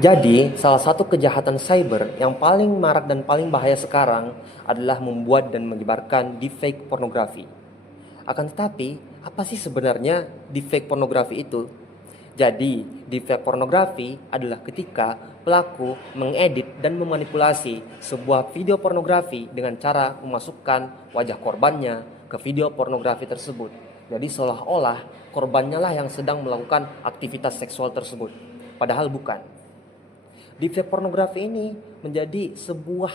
Jadi, salah satu kejahatan cyber yang paling marak dan paling bahaya sekarang adalah membuat dan menyebarkan deepfake pornografi. Akan tetapi, apa sih sebenarnya deepfake pornografi itu? Jadi, deepfake pornografi adalah ketika pelaku mengedit dan memanipulasi sebuah video pornografi dengan cara memasukkan wajah korbannya ke video pornografi tersebut. Jadi seolah-olah korbannya lah yang sedang melakukan aktivitas seksual tersebut. Padahal bukan. Deepfake pornografi ini menjadi sebuah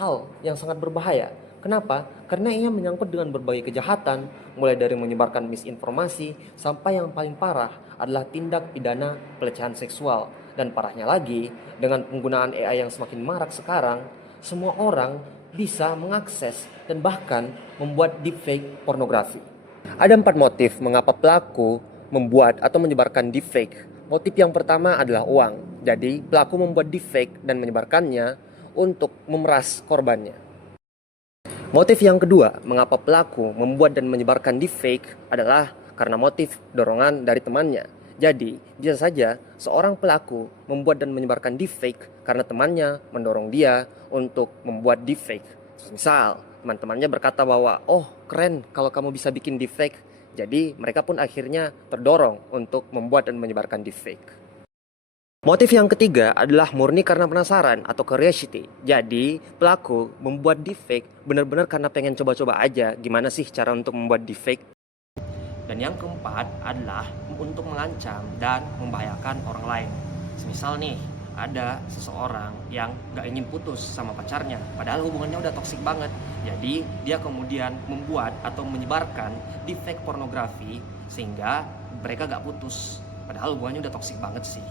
hal yang sangat berbahaya. Kenapa? Karena ia menyangkut dengan berbagai kejahatan, mulai dari menyebarkan misinformasi sampai yang paling parah adalah tindak pidana pelecehan seksual. Dan parahnya lagi, dengan penggunaan AI yang semakin marak sekarang, semua orang bisa mengakses dan bahkan membuat deepfake pornografi. Ada 4 motif mengapa pelaku membuat atau menyebarkan deepfake. Motif yang pertama adalah uang. Jadi, pelaku membuat deepfake dan menyebarkannya untuk memeras korbannya. Motif yang kedua, mengapa pelaku membuat dan menyebarkan deepfake adalah karena motif dorongan dari temannya. Jadi, bisa saja seorang pelaku membuat dan menyebarkan deepfake karena temannya mendorong dia untuk membuat deepfake. Misal, teman-temannya berkata bahwa, "Oh, keren kalau kamu bisa bikin deepfake." Jadi, mereka pun akhirnya terdorong untuk membuat dan menyebarkan deepfake. Motif yang ketiga adalah murni karena penasaran atau curiosity. Jadi, pelaku membuat deepfake benar-benar karena pengen coba-coba aja gimana sih cara untuk membuat deepfake. Dan yang keempat adalah untuk mengancam dan membahayakan orang lain. Semisal nih, ada seseorang yang gak ingin putus sama pacarnya, padahal hubungannya udah toksik banget. Jadi, dia kemudian membuat atau menyebarkan deepfake pornografi sehingga mereka gak putus. Padahal hubungannya udah toksik banget sih.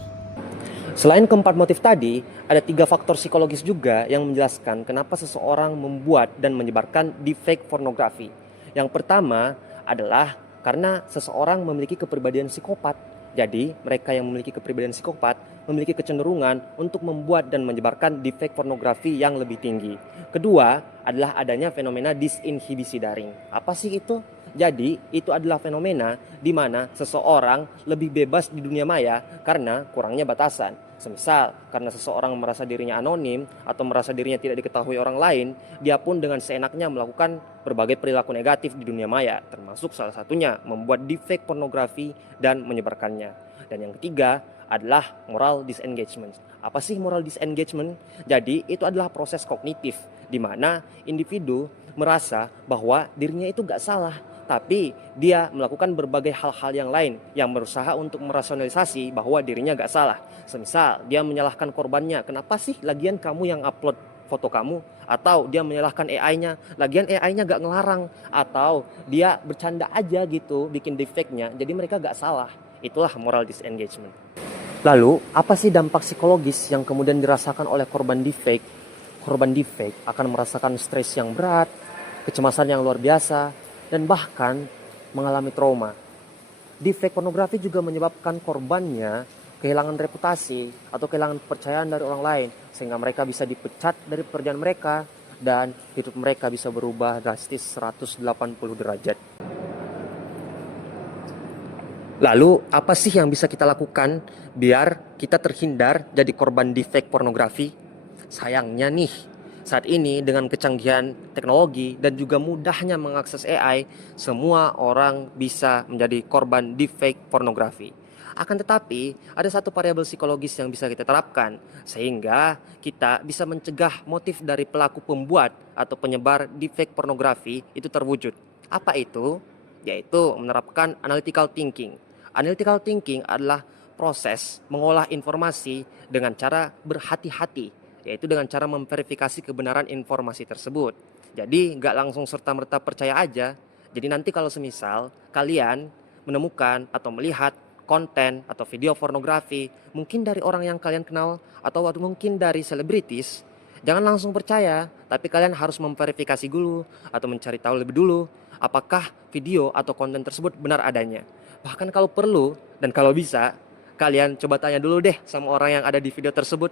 Selain keempat motif tadi, ada 3 faktor psikologis juga yang menjelaskan kenapa seseorang membuat dan menyebarkan deepfake pornografi. Yang pertama adalah karena seseorang memiliki kepribadian psikopat. Jadi, mereka yang memiliki kepribadian psikopat memiliki kecenderungan untuk membuat dan menyebarkan deepfake pornografi yang lebih tinggi. Kedua adalah adanya fenomena disinhibisi daring. Apa sih itu? Jadi, itu adalah fenomena di mana seseorang lebih bebas di dunia maya karena kurangnya batasan. Semisal, karena seseorang merasa dirinya anonim atau merasa dirinya tidak diketahui orang lain, dia pun dengan seenaknya melakukan berbagai perilaku negatif di dunia maya, termasuk salah satunya membuat deepfake pornografi dan menyebarkannya. Dan yang ketiga adalah moral disengagement. Apa sih moral disengagement? Jadi, itu adalah proses kognitif di mana individu merasa bahwa dirinya itu gak salah, tapi dia melakukan berbagai hal-hal yang lain yang berusaha untuk merasionalisasi bahwa dirinya gak salah. Semisal, dia menyalahkan korbannya, kenapa sih lagian kamu yang upload foto kamu? Atau dia menyalahkan AI-nya, lagian AI-nya gak ngelarang. Atau dia bercanda aja gitu bikin deepfake-nya, jadi mereka gak salah. Itulah moral disengagement. Lalu, apa sih dampak psikologis yang kemudian dirasakan oleh korban deepfake? Korban deepfake akan merasakan stres yang berat, kecemasan yang luar biasa, dan bahkan mengalami trauma. Deepfake pornografi juga menyebabkan korbannya kehilangan reputasi atau kehilangan kepercayaan dari orang lain, sehingga mereka bisa dipecat dari pekerjaan mereka dan hidup mereka bisa berubah drastis 180 derajat. Lalu, apa sih yang bisa kita lakukan biar kita terhindar jadi korban deepfake pornografi? Sayangnya nih, saat ini dengan kecanggihan teknologi dan juga mudahnya mengakses AI, semua orang bisa menjadi korban deepfake pornografi. Akan tetapi, ada satu variabel psikologis yang bisa kita terapkan, sehingga kita bisa mencegah motif dari pelaku pembuat atau penyebar deepfake pornografi itu terwujud. Apa itu? Yaitu menerapkan analytical thinking. Analytical thinking adalah proses mengolah informasi dengan cara berhati-hati, yaitu dengan cara memverifikasi kebenaran informasi tersebut. Jadi nggak langsung serta-merta percaya aja. Jadi nanti kalau semisal kalian menemukan atau melihat konten atau video pornografi mungkin dari orang yang kalian kenal atau mungkin dari selebritis, jangan langsung percaya, tapi kalian harus memverifikasi dulu atau mencari tahu lebih dulu apakah video atau konten tersebut benar adanya. Bahkan kalau perlu dan kalau bisa, kalian coba tanya dulu deh sama orang yang ada di video tersebut.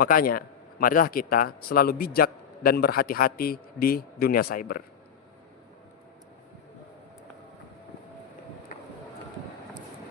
Makanya, marilah kita selalu bijak dan berhati-hati di dunia cyber.